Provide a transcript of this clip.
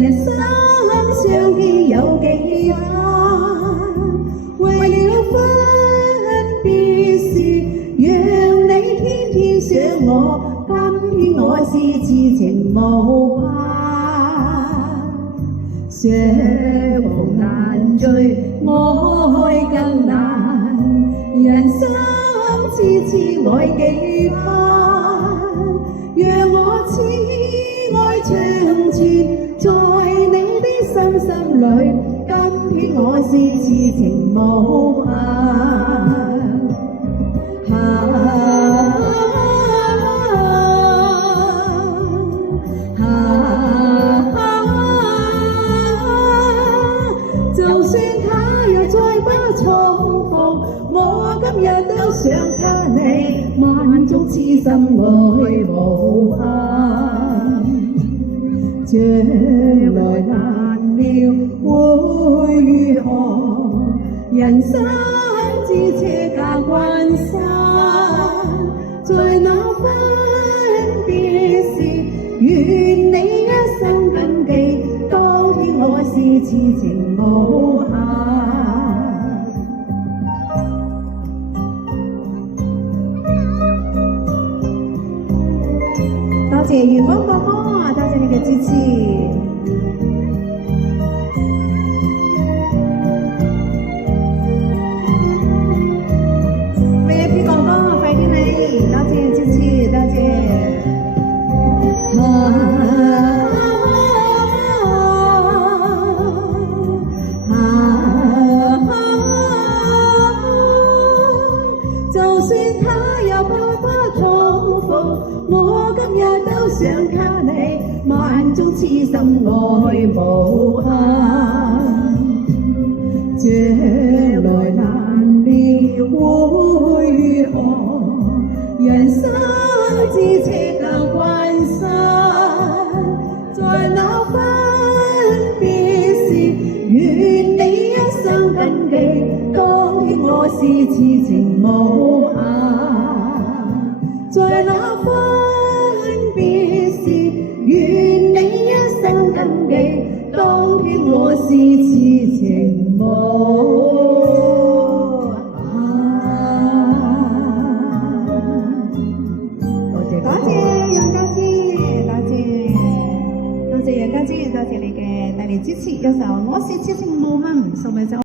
人生相見有幾番，為了分別時，讓你天天想我，今天我是痴情無限。相逢難聚，愛更難，人生痴痴愛幾番，讓我痴愛長存在你的心裏，今天我是痴情無限。就算他又再不重逢，我今日都想給你萬種痴心愛無限。將來難料會如何，人生只車架關山，在那分別時，願你一生謹記，當天我是痴情無限。多謝月光哥哥，多謝你嘅支持。VIP 哥哥，快啲嚟，多謝支持，多謝。就算他又不重逢，我今日都想給你萬種痴心愛無限。將來難料會如何，人生只車架關山，在那分別時，願你一生謹記，當天我是痴情無限。在那分別時，願你一生謹記，當天我是痴情無限。多謝楊家姐，多謝楊家姐，多謝你嘅大力支持。有時候我是痴情無限，送俾